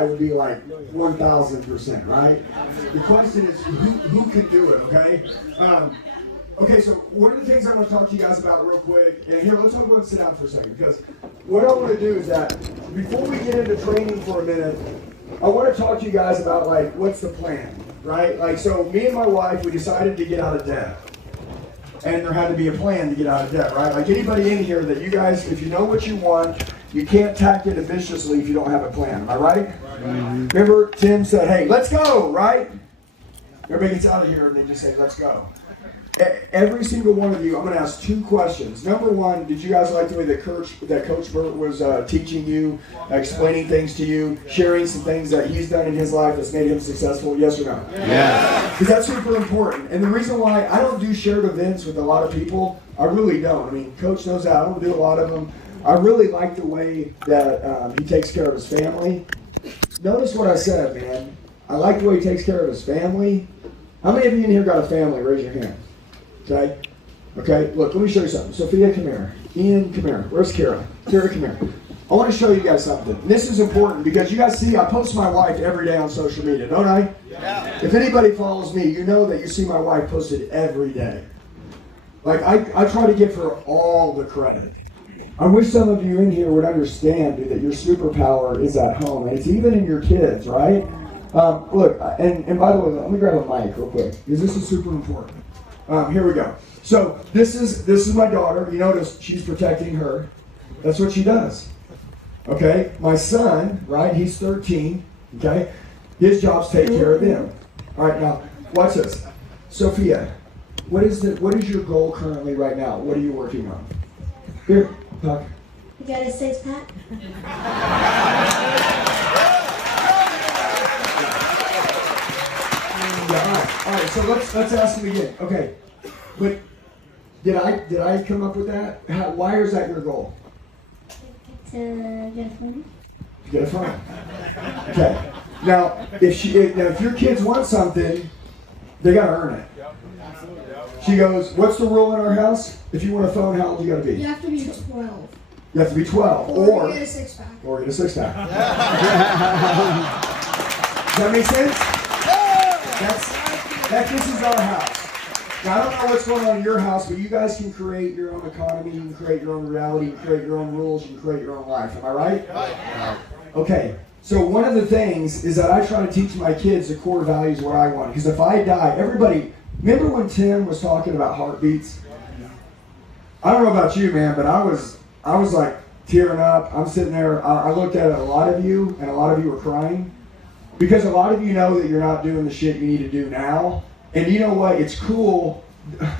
guy would be like 1,000%, right? The question is, who can do it, okay? Okay, so one of the things I want to talk to you guys about real quick, and here, let's go and sit down for a second, because what I want to do is that before we get into training for a minute, I want to talk to you guys about, like, what's the plan, right? Like, so me and my wife, we decided to get out of debt. And there had to be a plan to get out of debt, right? Like anybody in here that you guys, if you know what you want, you can't tack it viciously if you don't have a plan. Am I right? Mm-hmm. Remember, Tim said, hey, let's go, right? Everybody gets out of here and they just say, let's go. Every single one of you, I'm going to ask 2 questions. Number one, did you guys like the way that Coach Burt was teaching you, explaining things to you, sharing some things that he's done in his life that's made him successful? Yes or no? Yeah. Because that's super important. And the reason why I don't do shared events with a lot of people, I really don't. I mean, Coach knows that. I don't do a lot of them. I really like the way that he takes care of his family. Notice what I said, man. I like the way he takes care of his family. How many of you in here got a family? Raise your hand. Okay? Okay, look, let me show you something. Sophia, come here. Ian, come here. Where's Kara? Kara, come here. I want to show you guys something. And this is important because you guys see, I post my wife every day on social media, don't I? Yeah. If anybody follows me, you know that you see my wife posted every day. Like, I try to give her all the credit. I wish some of you in here would understand, dude, that your superpower is at home. And it's even in your kids, right? Look, and by the way, let me grab a mic real quick because this is super important. Here we go. So this is my daughter. You notice she's protecting her. That's what she does. Okay? My son, right, he's 13. Okay? His job's take care of them. All right, now, watch this. Sophia, what is your goal currently right now? What are you working on? Here, talk. You got a 6-pack? Yeah, all right, so let's ask him again. Okay. But did I come up with that? Why is that your goal? To get a phone. To get a phone. Okay. Now, if your kids want something, they gotta earn it. She goes, "What's the rule in our house? If you want a phone, how old you gotta be?" You have to be 12. You have to be 12, or get a 6-pack. Or get a 6-pack. Does that make sense? This is our house. Now, I don't know what's going on in your house, but you guys can create your own economy, you can create your own reality, you can create your own rules, you can create your own life. Am I right? Right. Okay, so one of the things is that I try to teach my kids the core values of what I want. Because if I die, everybody, remember when Tim was talking about heartbeats? I don't know about you, man, but I was like tearing up. I'm sitting there, I looked at a lot of you, and a lot of you were crying. Because a lot of you know that you're not doing the shit you need to do now. And you know what? It's cool.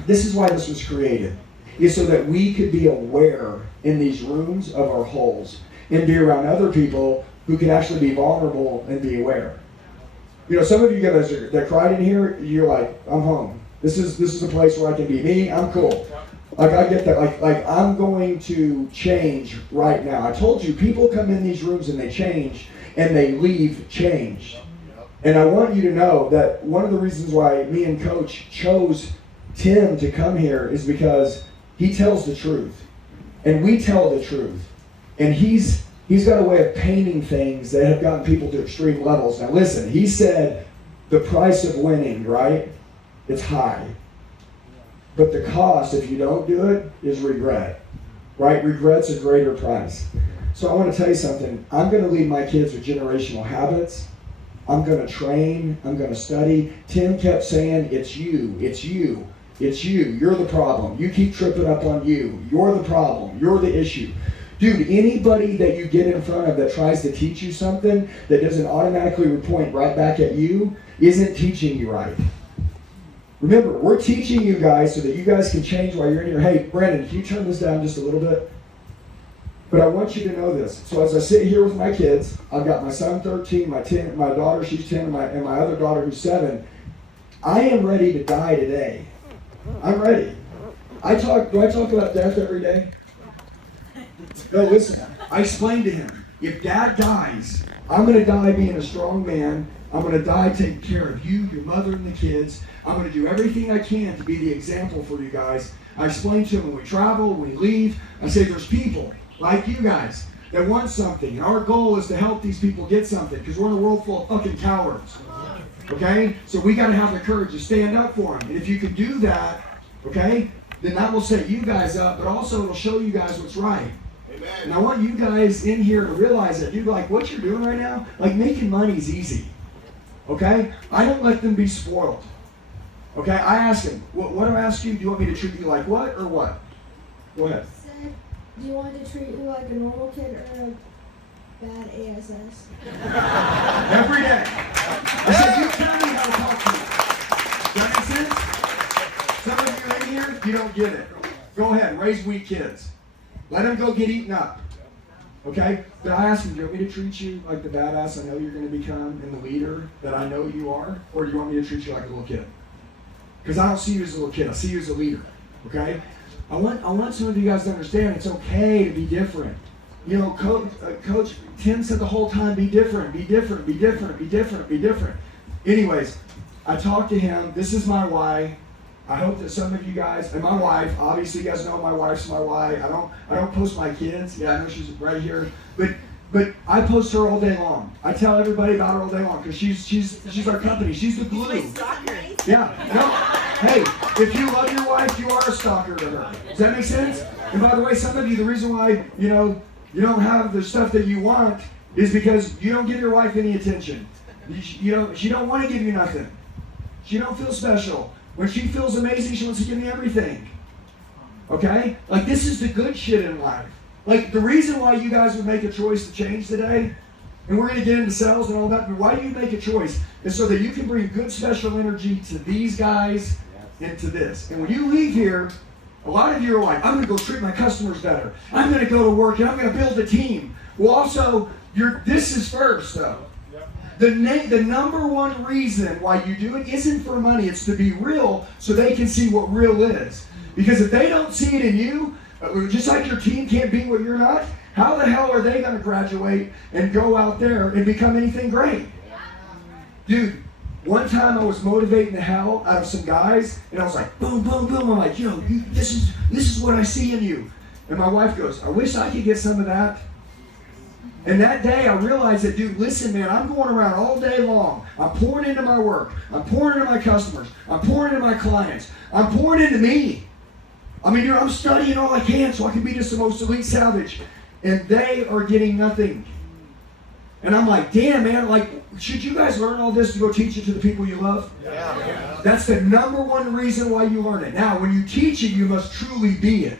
This is why this was created. Is so that we could be aware in these rooms of our holes and be around other people who can actually be vulnerable and be aware. You know, some of you guys that cried in here, you're like, I'm home. This is a place where I can be me. I'm cool. Like, I get that. Like I'm going to change right now. I told you, people come in these rooms and they change, and they leave changed. And I want you to know that one of the reasons why me and Coach chose Tim to come here is because he tells the truth. And we tell the truth. And he's got a way of painting things that have gotten people to extreme levels. Now listen, he said the price of winning, right? It's high. But the cost, if you don't do it, is regret. Right? Regret's a greater price. So I want to tell you something. I'm going to lead my kids with generational habits. I'm going to train. I'm going to study. Tim kept saying, it's you. It's you. It's you. You're the problem. You keep tripping up on you. You're the problem. You're the issue. Dude, anybody that you get in front of that tries to teach you something that doesn't automatically point right back at you isn't teaching you right. Remember, we're teaching you guys so that you guys can change while you're in here. Hey, Brandon, can you turn this down just a little bit? But I want you to know this. So as I sit here with my kids, I've got my son 13, my daughter, she's 10, and my other daughter who's 7. I am ready to die today. I'm ready. Do I talk about death every day? No, listen. I explained to him, if Dad dies, I'm going to die being a strong man. I'm going to die taking care of you, your mother, and the kids. I'm going to do everything I can to be the example for you guys. I explained to him when we travel, when we leave, I say there's people like you guys that want something. And our goal is to help these people get something because we're in a world full of fucking cowards. Okay? So we got to have the courage to stand up for them. And if you can do that, okay, then that will set you guys up, but also it'll show you guys what's right. Amen. And I want you guys in here to realize that, dude, like what you're doing right now, like making money is easy. Okay? I don't let them be spoiled. Okay? I ask them, what do I ask you? Do you want me to treat you like what or what? Go ahead. Said, do you want to treat you like a normal kid or a bad ASS? Every day. I said, you tell me how to talk to you. Does that make sense? Some of you in here, you don't get it. Go ahead, raise weak kids. Let them go get eaten up. Okay? But I asked him, do you want me to treat you like the badass I know you're going to become and the leader that I know you are? Or do you want me to treat you like a little kid? Because I don't see you as a little kid. I see you as a leader. Okay? I want some of you guys to understand it's okay to be different. You know, Coach Tim said the whole time, be different, be different, be different, be different, be different. Anyways, I talked to him. This is my why. I hope that some of you guys, and my wife, obviously you guys know my wife's my why. I don't post my kids. Yeah, I know she's right here. But I post her all day long. I tell everybody about her all day long because she's our company. She's the glue. Yeah. No. Hey, if you love your wife, you are a stalker to her. Does that make sense? And by the way, some of you, the reason why you don't have the stuff that you want is because you don't give your wife any attention. She don't want to give you nothing. She don't feel special. When she feels amazing, she wants to give me everything. Okay? Like, this is the good shit in life. Like, the reason why you guys would make a choice to change today, and we're going to get into sales and all that, but why do you make a choice? Is so that you can bring good special energy to these guys and to this. And when you leave here, a lot of you are like, I'm going to go treat my customers better. I'm going to go to work and I'm going to build a team. Well, also, this is first, though. The number one reason why you do it isn't for money. It's to be real so they can see what real is. Because if they don't see it in you, just like your team can't be what you're not, how the hell are they going to graduate and go out there and become anything great? Dude, one time I was motivating the hell out of some guys, and I was like, boom, boom, boom. I'm like, this is what I see in you. And my wife goes, I wish I could get some of that. And that day I realized that, dude, listen, man, I'm going around all day long. I'm pouring into my work. I'm pouring into my customers. I'm pouring into my clients. I'm pouring into me. I mean, dude, I'm studying all I can so I can be just the most elite savage. And they are getting nothing. And I'm like, damn, man, like, should you guys learn all this to go teach it to the people you love? Yeah. That's the number one reason why you learn it. Now, when you teach it, you must truly be it.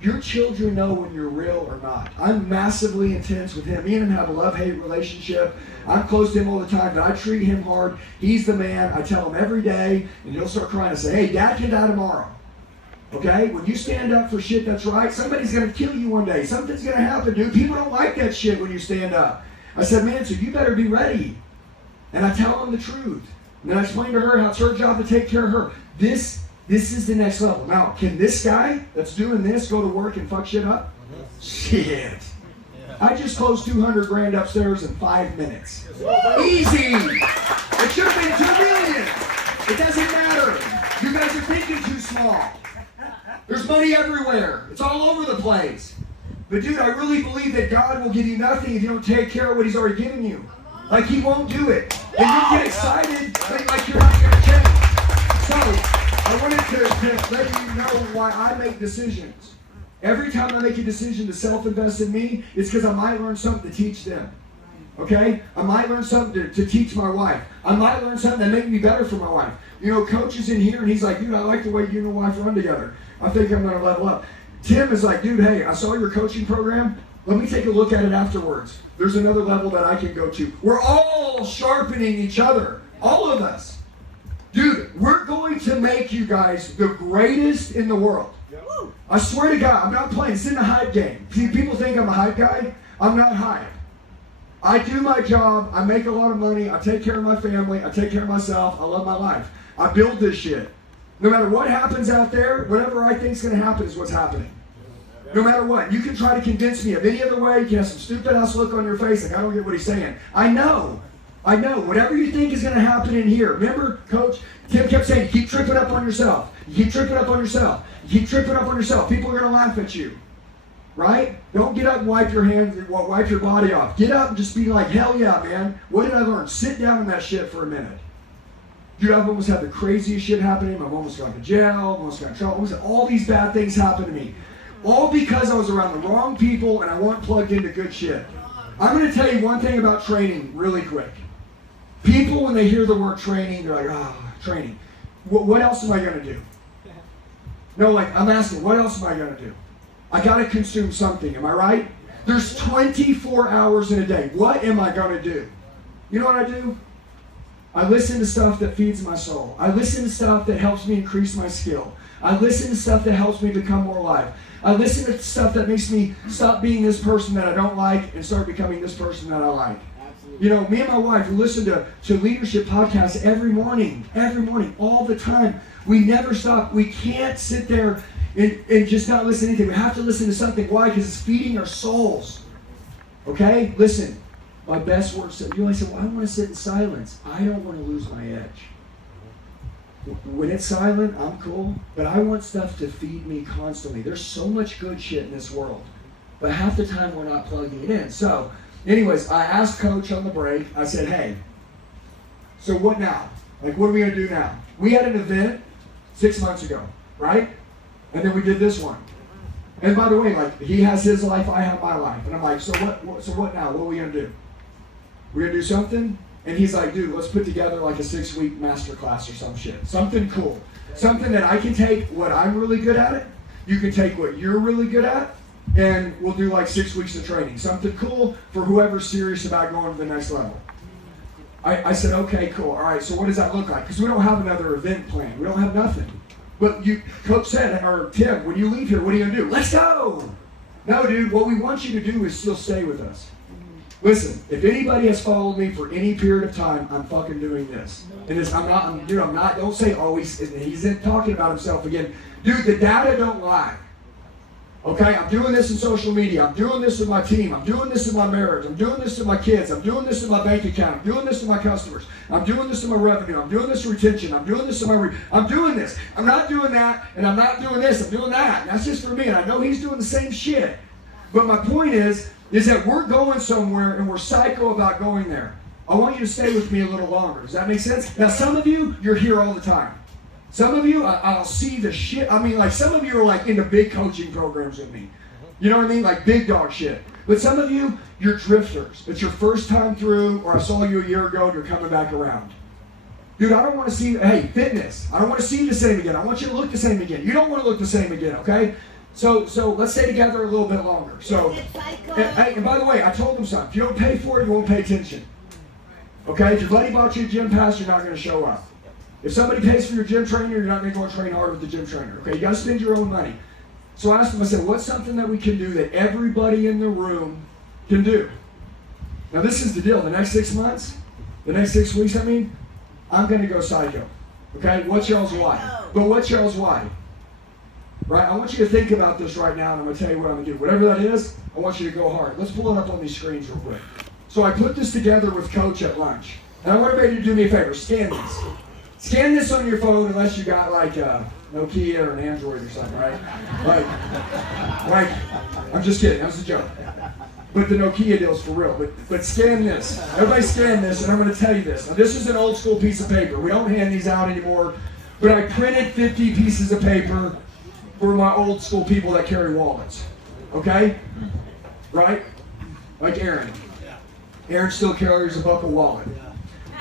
Your children know when you're real or not. I'm massively intense with him. Me and him have a love-hate relationship. I'm close to him all the time, but I treat him hard. He's the man. I tell him every day, and he'll start crying and say, hey, Dad can die tomorrow. Okay? When you stand up for shit that's right, somebody's going to kill you one day. Something's going to happen, dude. People don't like that shit when you stand up. I said, man, so you better be ready. And I tell them the truth. And then I explain to her how it's her job to take care of her. This is the next level. Now, can this guy that's doing this go to work and fuck shit up? Shit. Yeah. I just closed $200,000 upstairs in 5 minutes. Easy. It should have been $2 million. It doesn't matter. You guys are thinking too small. There's money everywhere. It's all over the place. But dude, I really believe that God will give you nothing if you don't take care of what He's already given you. Like, He won't do it. And you get excited, but like you're not going to change. So, I wanted to let you know why I make decisions. Every time I make a decision to self-invest in me, it's because I might learn something to teach them. Okay? I might learn something to teach my wife. I might learn something that make me better for my wife. You know, Coach is in here and he's like, dude, I like the way you and your wife run together. I think I'm going to level up. Tim is like, dude, hey, I saw your coaching program. Let me take a look at it afterwards. There's another level that I can go to. We're all sharpening each other. All of us. Dude, we're going to make you guys the greatest in the world. Yep. I swear to God, I'm not playing. It's in the hype game. See, people think I'm a hype guy. I'm not hype. I do my job. I make a lot of money. I take care of my family. I take care of myself. I love my life. I build this shit. No matter what happens out there, whatever I think is going to happen is what's happening. No matter what. You can try to convince me of any other way. You can have some stupid ass look on your face like I don't get what he's saying. I know. Whatever you think is going to happen in here. Remember, Coach, Tim kept saying, you keep tripping up on yourself. You keep tripping up on yourself. You keep tripping up on yourself. People are going to laugh at you. right? Don't get up and wipe your hands and wipe your body off. Get up and just be like, hell yeah, man. What did I learn? Sit down in that shit for a minute. Dude, I've almost had the craziest shit happen to me. I've almost gone to jail, almost got in trouble. Almost had all these bad things happen to me. All because I was around the wrong people and I wasn't plugged into good shit. I'm going to tell you one thing about training really quick. People, when they hear the word training, they're like, training. What else am I going to do? No, like, I'm asking, what else am I going to do? I got to consume something, am I right? There's 24 hours in a day. What am I going to do? You know what I do? I listen to stuff that feeds my soul. I listen to stuff that helps me increase my skill. I listen to stuff that helps me become more alive. I listen to stuff that makes me stop being this person that I don't like and start becoming this person that I like. Absolutely. You know, me and my wife, we listen to leadership podcasts every morning, all the time. We never stop. We can't sit there and just not listen to anything. We have to listen to something. Why? Because it's feeding our souls. Okay? Listen. My best work, you always say, well, I want to sit in silence. I don't want to lose my edge. When it's silent, I'm cool, but I want stuff to feed me constantly. There's so much good shit in this world, but half the time we're not plugging it in. So, anyways, I asked Coach on the break, I said, hey, so what now? Like, what are we going to do now? We had an event 6 months ago, right? And then we did this one. And by the way, like, he has his life, I have my life. And I'm like, so what now? What are we going to do? We're going to do something? And he's like, dude, let's put together like a 6-week master class or some shit. Something cool. Something that I can take what I'm really good at it. You can take what you're really good at. And we'll do like 6 weeks of training. Something cool for whoever's serious about going to the next level. I said, okay, cool. All right, so what does that look like? Because we don't have another event planned. We don't have nothing. But Coach said, or Tim, when you leave here, what are you going to do? Let's go! No, dude, what we want you to do is still stay with us. Listen, if anybody has followed me for any period of time, I'm fucking doing this. And this, I'm not, don't say, oh, he's talking about himself again. Dude, the data don't lie. Okay, I'm doing this in social media. I'm doing this with my team. I'm doing this in my marriage. I'm doing this with my kids. I'm doing this in my bank account. I'm doing this with my customers. I'm doing this in my revenue. I'm doing this retention. I'm doing this in my I'm doing this. I'm not doing that, and I'm not doing this. I'm doing that. And that's just for me, and I know he's doing the same shit. But my point is that we're going somewhere, and we're psycho about going there. I want you to stay with me a little longer. Does that make sense? Now, some of you, you're here all the time. Some of you, I'll see the shit. I mean, like, some of you are, like, into big coaching programs with me. You know what I mean? Like, big dog shit. But some of you, you're drifters. It's your first time through, or I saw you a year ago, and you're coming back around. Dude, I don't want to see, hey, fitness. I don't want to see you the same again. I want you to look the same again. You don't want to look the same again, okay? So let's stay together a little bit longer. So, and by the way, I told them something. If you don't pay for it, you won't pay attention. Okay? If your buddy bought you a gym pass, you're not going to show up. If somebody pays for your gym trainer, you're not going to go and train hard with the gym trainer. Okay, you got to spend your own money. So I asked them, I said, what's something that we can do that everybody in the room can do? Now this is the deal. The next 6 months, the next 6 weeks, I'm going to go psycho. Okay, what's y'all's why? But what's y'all's why? Right, I want you to think about this right now, and I'm going to tell you what I'm going to do. Whatever that is, I want you to go hard. Let's pull it up on these screens real quick. So I put this together with Coach at lunch. And I want everybody to do me a favor. Scan this. Scan this on your phone unless you got like a Nokia or an Android or something, right? Like, I'm just kidding, that was a joke. But the Nokia deal's for real. But scan this. Everybody scan this, and I'm going to tell you this. Now, this is an old school piece of paper. We don't hand these out anymore. But I printed 50 pieces of paper for my old school people that carry wallets. Okay? Right? Like Aaron. Aaron still carries a buckle wallet.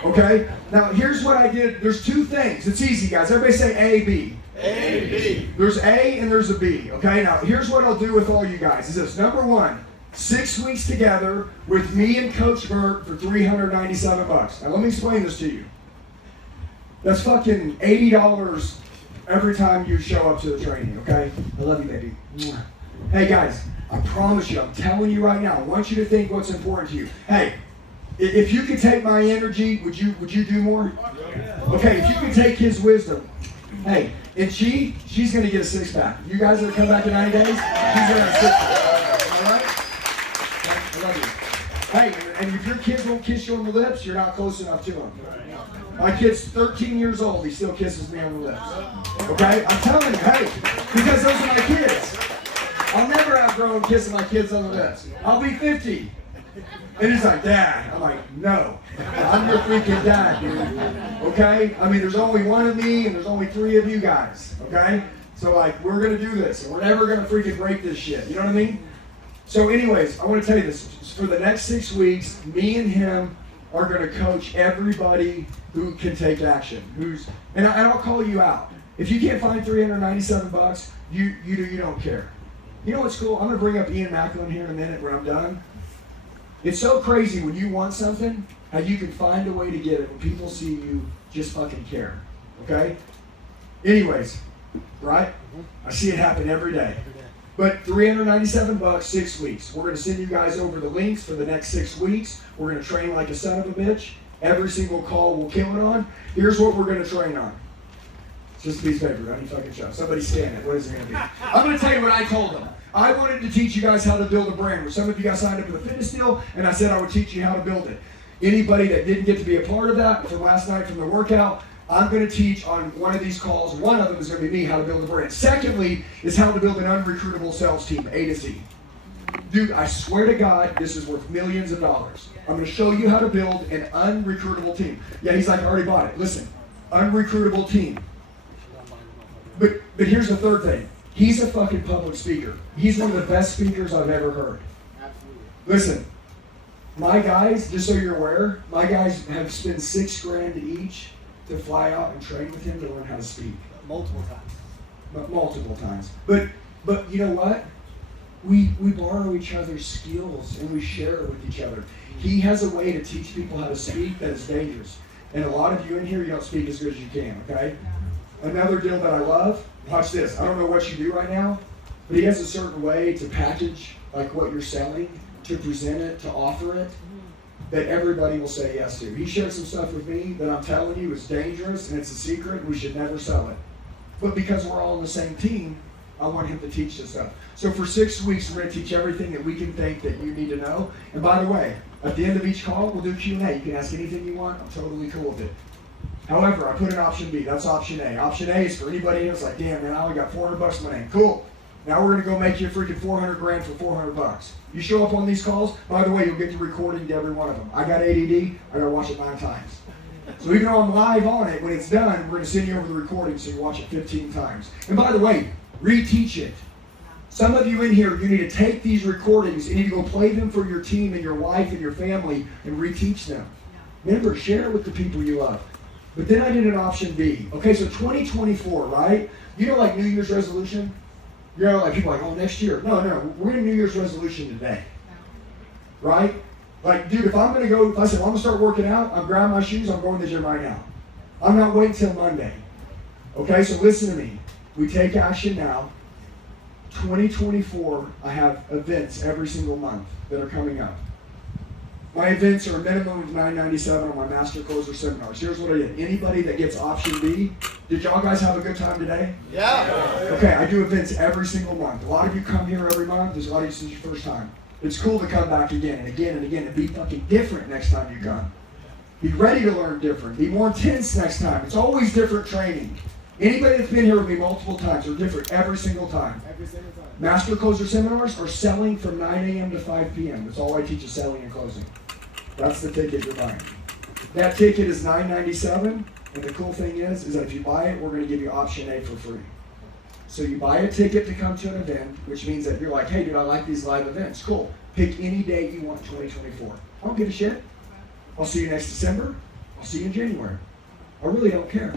Okay? Now, here's what I did. There's two things. It's easy, guys. Everybody say A, B. A, B. There's A and there's a B. Okay? Now, here's what I'll do with all you guys. Is this. Number one, 6 weeks together with me and Coach Burt for $397. Now, let me explain this to you. That's fucking $80 every time you show up to the training, okay? I love you, baby. Hey, guys, I promise you, I'm telling you right now, I want you to think what's important to you. Hey, if you could take my energy, would you do more? Okay, if you could take his wisdom. Hey, and she's going to get a 6-pack. You guys are going to come back in 90 days, she's going to have a 6-pack. All right? I love you. Hey, and if your kids won't kiss you on the lips, you're not close enough to them. My kid's 13 years old. He still kisses me on the lips. Okay? I'm telling you, hey, because those are my kids. I'll never outgrow kissing my kids on the lips. I'll be 50. And he's like, Dad. I'm like, no. I'm your freaking dad, dude. Okay? I mean, there's only one of me and there's only 3 of you guys. Okay? So, like, we're going to do this. And we're never going to freaking break this shit. You know what I mean? So, anyways, I want to tell you this. For the next 6 weeks, me and him are going to coach everybody who can take action. And I'll call you out. If you can't find $397, you don't care. You know what's cool? I'm going to bring up Ian Macklin here in a minute when I'm done. It's so crazy when you want something, how you can find a way to get it when people see you just fucking care. Okay? Anyways, right? I see it happen every day. But $397, 6 weeks. We're going to send you guys over the links for the next 6 weeks. We're going to train like a son of a bitch. Every single call we'll kill it on. Here's what we're going to train on. It's just a piece of paper. Don't you fucking show. Somebody scan it. What is it going to be? I'm going to tell you what I told them. I wanted to teach you guys how to build a brand. Where some of you guys signed up for the fitness deal, and I said I would teach you how to build it. Anybody that didn't get to be a part of that from last night from the workout, I'm going to teach on one of these calls. One of them is going to be me, how to build a brand. Secondly, is how to build an unrecruitable sales team, A to Z. Dude, I swear to God, this is worth millions of dollars. I'm going to show you how to build an unrecruitable team. Yeah, he's like, I already bought it. Listen, unrecruitable team. But here's the third thing. He's a fucking public speaker. He's one of the best speakers I've ever heard. Absolutely. Listen, my guys, just so you're aware, my guys have spent $6,000 each to fly out and train with him to learn how to speak. Multiple times. Multiple times. But you know what? We borrow each other's skills and we share it with each other. He has a way to teach people how to speak that is dangerous. And a lot of you in here, you don't speak as good as you can, okay? Another deal that I love, watch this. I don't know what you do right now, but he has a certain way to package like what you're selling, to present it, to offer it, that everybody will say yes to. He shared some stuff with me that I'm telling you is dangerous and it's a secret and we should never sell it. But because we're all on the same team, I want him to teach this stuff. So for 6 weeks, we're going to teach everything that we can think that you need to know. And by the way, at the end of each call, we'll do Q&A. You can ask anything you want. I'm totally cool with it. However, I put in option B. That's option A. Option A is for anybody else like, damn, man, I only got $400 in my name. Cool. Now we're going to go make you a freaking $400,000 for $400. You show up on these calls, by the way, you'll get the recording to every one of them. I got ADD. I got to watch it 9 times. So even though I'm live on it, when it's done, we're going to send you over the recording so you watch it 15 times. And by the way, reteach it. Some of you in here, you need to take these recordings and you need to go play them for your team and your wife and your family and reteach them. Remember, share it with the people you love. But then I did an option B. Okay, so 2024, right? You know, like New Year's resolution? You know, like people are like, oh, next year. No, we're in New Year's resolution today. Right? Like, dude, if I said, well, I'm going to start working out, I'm grabbing my shoes, I'm going to the gym right now. I'm not waiting till Monday. Okay, so listen to me. We take action now. 2024, I have events every single month that are coming up. My events are a minimum of $997 on my Master Closer seminars. Here's what I did. Anybody that gets option B, did y'all guys have a good time today? Yeah. Okay, I do events every single month. A lot of you come here every month. There's a lot of you this is your first time. It's cool to come back again and again and again and be fucking different next time you come. Be ready to learn different. Be more intense next time. It's always different training. Anybody that's been here with me multiple times are different every single time. Every single time. Master Closer seminars are selling from 9 a.m. to 5 p.m. That's all I teach is selling and closing. That's the ticket you're buying. That ticket is $997, and the cool thing is that if you buy it, we're going to give you option A for free. So you buy a ticket to come to an event, which means that you're like, hey, dude, I like these live events. Cool. Pick any date you want in 2024. I don't give a shit. I'll see you next December. I'll see you in January. I really don't care.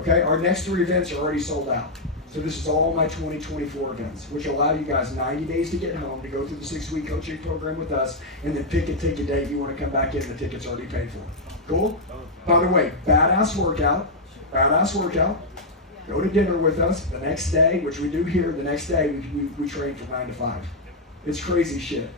Okay, our next 3 events are already sold out. So this is all my 2024 events, which allow you guys 90 days to get home, to go through the 6-week coaching program with us, and then pick a ticket date you want to come back in. The ticket's already paid for. Cool? By the way, badass workout. Go to dinner with us the next day, which we do here. The next day, we train from 9 to 5. It's crazy shit.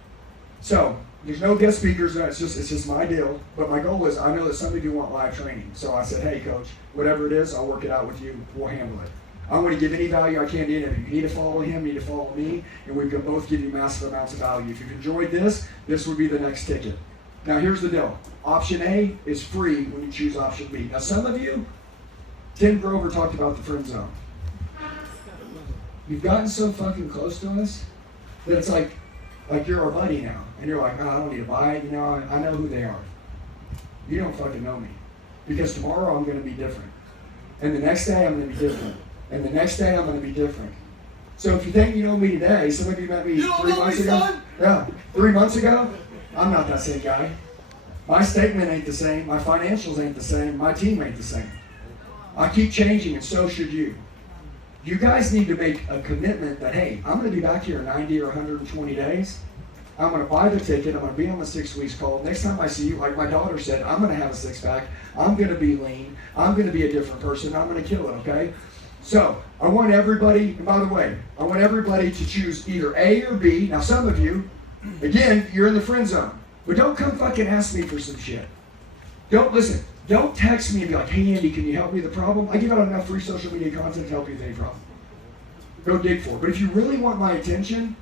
So, there's no guest speakers. It's just my deal. But my goal is, I know that some of you want live training. So I said, hey, coach, whatever it is, I'll work it out with you. We'll handle it. I want to give any value I can to any of you. You need to follow him, you need to follow me, and we can both give you massive amounts of value. If you've enjoyed this, this would be the next ticket. Now, here's the deal. Option A is free when you choose option B. Now, some of you, Tim Grover talked about the friend zone. You've gotten so fucking close to us that it's like you're our buddy now. And you're like, oh, I don't need to buy it. You know, I know who they are. You don't fucking know me. Because tomorrow I'm going to be different. And the next day I'm going to be different. And the next day I'm going to be different. So if you think you know me today, some of you met me 3 months ago. Son? Yeah, 3 months ago, I'm not that same guy. My statement ain't the same. My financials ain't the same. My team ain't the same. I keep changing, and so should you. You guys need to make a commitment that, hey, I'm going to be back here in 90 or 120 days. I'm going to buy the ticket. I'm going to be on the 6 weeks call. Next time I see you, like my daughter said, I'm going to have a six-pack. I'm going to be lean. I'm going to be a different person. I'm going to kill it, okay? So I want everybody, and by the way, I want everybody to choose either A or B. Now, some of you, again, you're in the friend zone. But don't come fucking ask me for some shit. Don't text me and be like, hey, Andy, can you help me with the problem? I give out enough free social media content to help you with any problem. Go dig for it. But if you really want my attention,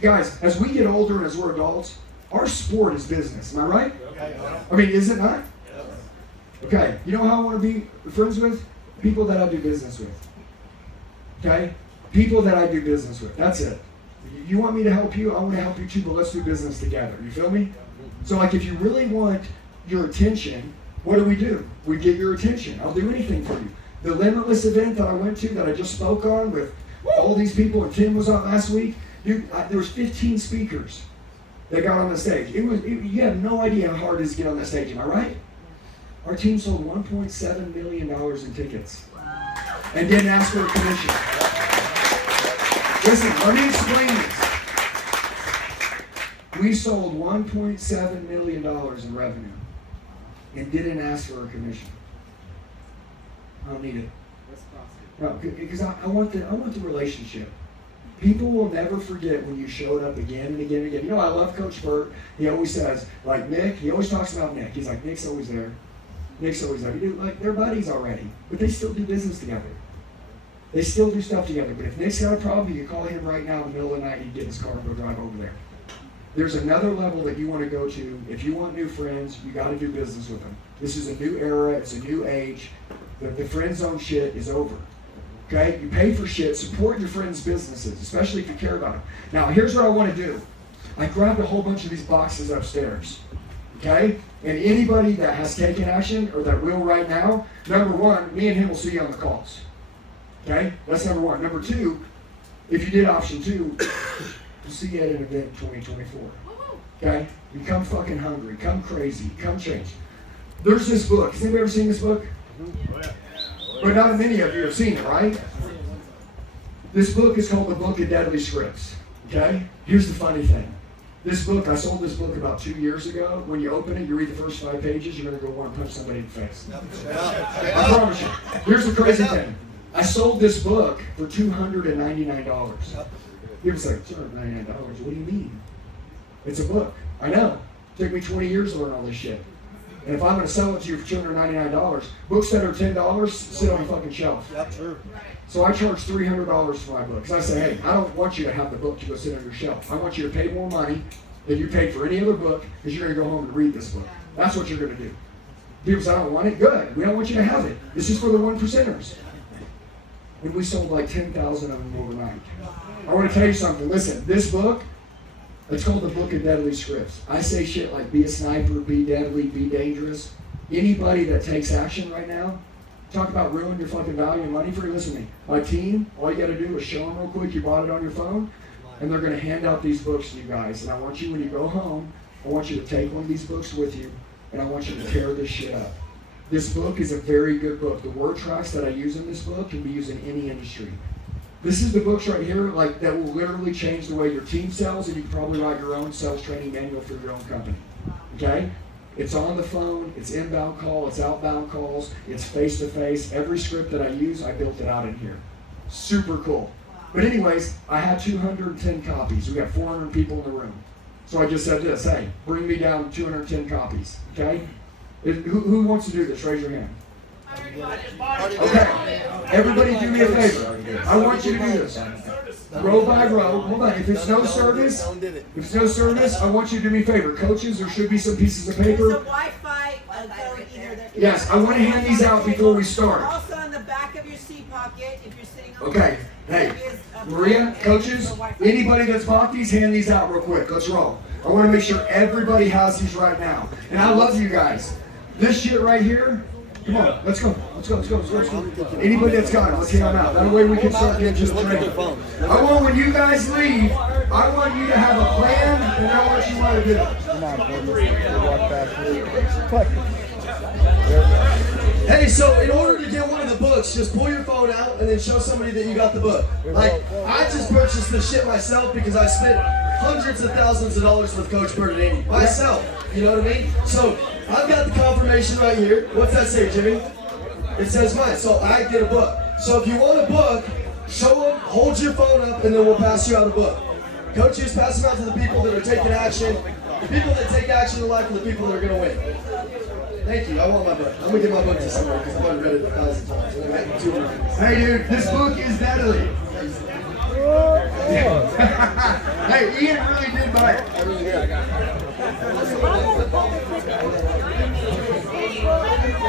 guys, as we get older and as we're adults, our sport is business. Am I right? I mean, is it not? Okay. You know how I want to be friends with? People that I do business with. Okay? People that I do business with. That's it. You want me to help you? I want to help you too, but let's do business together. You feel me? So, like, if you really want your attention, what do? We get your attention. I'll do anything for you. The Limitless event that I went to, that I just spoke on with all these people, and Tim was on last week, dude, there was 15 speakers that got on the stage. You have no idea how hard it is to get on that stage, am I right? Our team sold $1.7 million in tickets and didn't ask for a commission. Listen, let me explain this. We sold $1.7 million in revenue and didn't ask for a commission. I don't need it. No, because I want the relationship. People will never forget when you showed up again and again and again. You know, I love Coach Burt. He always says, like Nick, he always talks about Nick. He's like, Nick's always there. Nick's always there. Like, they're buddies already, but they still do business together. They still do stuff together. But if Nick's got a problem, you call him right now in the middle of the night and you get in his car and go drive over there. There's another level that you want to go to. If you want new friends, you got to do business with them. This is a new era. It's a new age. The friend zone shit is over. Okay? You pay for shit. Support your friends' businesses, especially if you care about them. Now, here's what I want to do. I grabbed a whole bunch of these boxes upstairs. Okay? And anybody that has taken action or that will right now, number one, me and him will see you on the calls. Okay? That's number one. Number two, if you did option two, we'll see you at an event in 2024. Okay? You come fucking hungry. Come crazy. Come change. There's this book. Has anybody ever seen this book? But not many of you have seen it, right? This book is called The Book of Deadly Scripts. Okay? Here's the funny thing. This book, I sold this book about 2 years ago. When you open it, you read the first 5 pages, you're going to go want to punch somebody in the face. I promise you. Here's the crazy thing. I sold this book for $299. People say, $299? What do you mean? It's a book. I know. It took me 20 years to learn all this shit. And if I'm going to sell it to you for $299, books that are $10 sit on a fucking shelf. So I charge $300 for my book. Because I say, hey, I don't want you to have the book to go sit on your shelf. I want you to pay more money than you paid for any other book because you're going to go home and read this book. That's what you're going to do. People say, I don't want it. Good. We don't want you to have it. This is for the 1%ers. And we sold like 10,000 of them overnight. I want to tell you something. Listen, this book, it's called The Book of Deadly Scripts. I say shit like be a sniper, be deadly, be dangerous. Anybody that takes action right now, talk about ruining your fucking value and money for you. Listen to me. My team, all you got to do is show them real quick you bought it on your phone, and they're going to hand out these books to you guys. And I want you, when you go home, I want you to take one of these books with you, and I want you to tear this shit up. This book is a very good book. The word tracks that I use in this book can be used in any industry. This is the books right here, like that will literally change the way your team sells, and you can probably write your own sales training manual for your own company. Okay? It's on the phone, it's inbound call, it's outbound calls, it's face-to-face. Every script that I use, I built it out in here. Super cool. But anyways, I had 210 copies. We got 400 people in the room. So I just said this, hey, bring me down 210 copies. Okay? Who wants to do this? Raise your hand. Okay. Everybody do me a favor. I want you to do this. Row by row. Hold on. If it's no service, I want you to do me a favor. Coaches, there should be some pieces of paper. There's a Wi-Fi code here. Yes, I want to hand these out before we start. Also in the back of your seat pocket, if you're sitting on Okay. Hey. there is a Maria, coaches, anybody that's bought these, hand these out real quick. Let's roll. I want to make sure everybody has these right now. And I love you guys. This shit right here, come on, let's go. Let's go. Anybody that's got it, let's hand them out. That way we can start getting just training. I want when you guys leave, I want you to have a plan and know what you want to do. Hey, so in order to get one of the books, just pull your phone out and then show somebody that you got the book. Like, I just purchased this shit myself because I spent hundreds of thousands of dollars with Coach Bird and Amy. Myself, you know what I mean? So, I've got the confirmation right here. What's that say, Jimmy? It says mine, so I get a book. So if you want a book, show them, hold your phone up, and then we'll pass you out a book. Coaches, pass them out to the people that are taking action. The people that take action in life are the people that are going to win. Thank you. I want my book. I'm gonna get my book to somewhere because I've already read it 1,000 times. And I got 200. Hey, dude, this book is deadly. Hey, Ian really did buy it.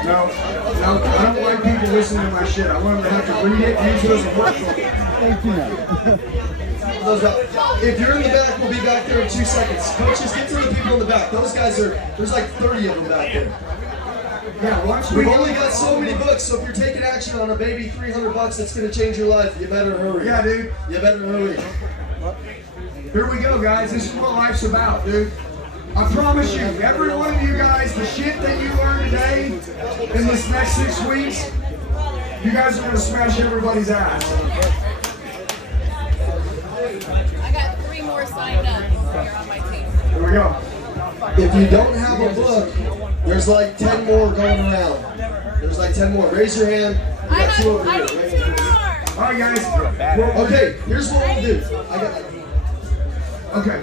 No, I don't like people listening to my shit. I want them to have to read it and use it as a workshop. If you're in the back, we'll be back there in 2 seconds. Coaches, get to the people in the back. Those guys are, there's like 30 of them back there. Yeah, once We've only got so many books, so if you're taking action on a baby $300 that's going to change your life, you better hurry. Yeah, dude. You better hurry. Here we go, guys. This is what life's about, dude. I promise you, every one of you guys, the shit that you learn today in this next 6 weeks, you guys are going to smash everybody's ass. I got 3 more signed up here on my team. Here we go. If you don't have a book, there's like 10 more going around. There's like 10 more. Raise your hand. We got 2 over I here. need 2 more. All right, guys. Okay, here's what we'll do. Okay.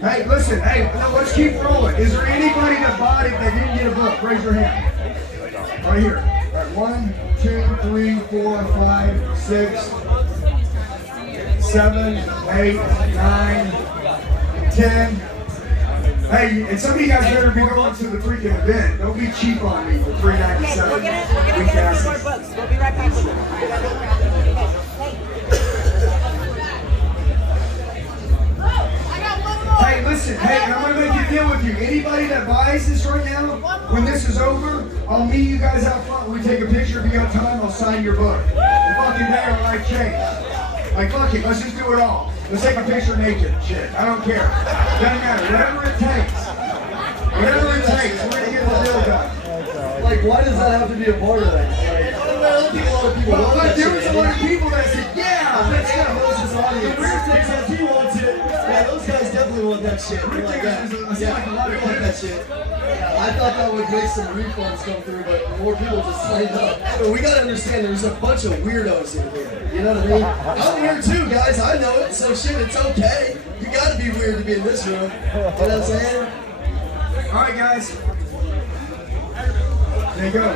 Hey, listen. Hey, now let's keep rolling. Is there anybody that bought it that didn't get a book? Raise your hand. Right here. All right, 1, 2, 3, 4, 5, 6, 7, 8, 9, 10. Hey, and some of you guys better be going to the freaking event. Don't be cheap on me for $3.97. We're gonna get more books. We'll be right back with you. Hey, listen. Hey, I'm gonna make a deal with you. Anybody that buys this right now, when this is over, I'll meet you guys out front. We take a picture. If you got time, I'll sign your book. The fucking day our life changed. Like, fuck it. Let's just do it all. Let's take a picture naked. Shit, I don't care. Doesn't matter. Whatever it takes. Whatever it takes. We're gonna get the deal done. Like, why does that have to be a part of that? Like, other people Well, want but that there shit. was a lot of people that said, yeah, let's go. Moses' audience. The weird things that he wants it. Yeah, those guys definitely want that shit. They're like that. Yeah, they want that shit. Yeah, I thought that would make some refunds come through, but more people just signed up. But we gotta understand there's a bunch of weirdos in here. You know what I mean? I'm weird too, guys. I know it. So shit, it's okay. You gotta be weird to be in this room. You know what I'm saying? All right, guys. There you go.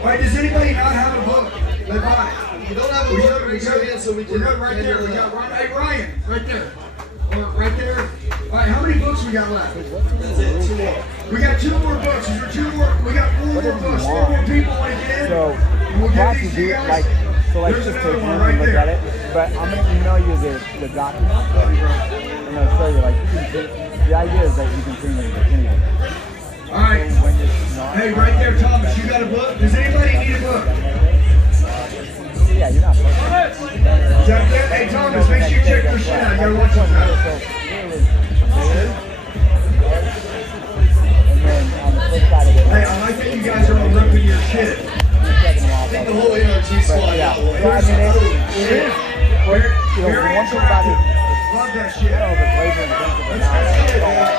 All right, does anybody not have a book? They bought it. If you don't have a book, raise your hand so we can. We're good right there. We got Ryan. Hey, Ryan, right there. Right there. All right, how many books we got left? That's it. 2 more. We got 2 more books. Is there 2 more? We got 4 more books. 4 more people want to get in. So, And we'll get these to you guys. let's There's just take another one one and right look at there. it. But I'm gonna email you the document. I'm gonna show you, like, the idea is that you can bring it anyway. All right. So when you're not, Hey, right there, Thomas. You got a book? Does anybody need a book? yeah, you're not perfect. Is that it? Hey, Thomas, make sure you check your shit out. You gotta watch this out. And then on the flip side of it, Hey, I like that you guys are all ripping your shit. you're checking them off. The whole NRG squad. Yeah. out. So, I mean, it is. Very, You know, very one thing about it, interactive. Love that shit. I don't know if it's labor intensive or not.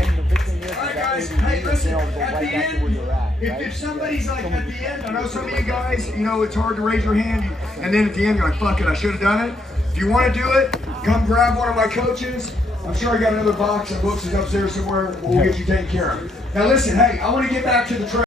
And the big thing is All right, that guys. ADD Hey, is listen. being able to go At right the back to where you're end, at, right? if somebody's like at the end, I know some of you guys, you know, it's hard to raise your hand, and then at the end you're like, fuck it, I should have done it. If you want to do it, come grab one of my coaches. I'm sure I got another box of books is upstairs somewhere. We'll get you taken care of. Now listen, hey, I want to get back to the trail.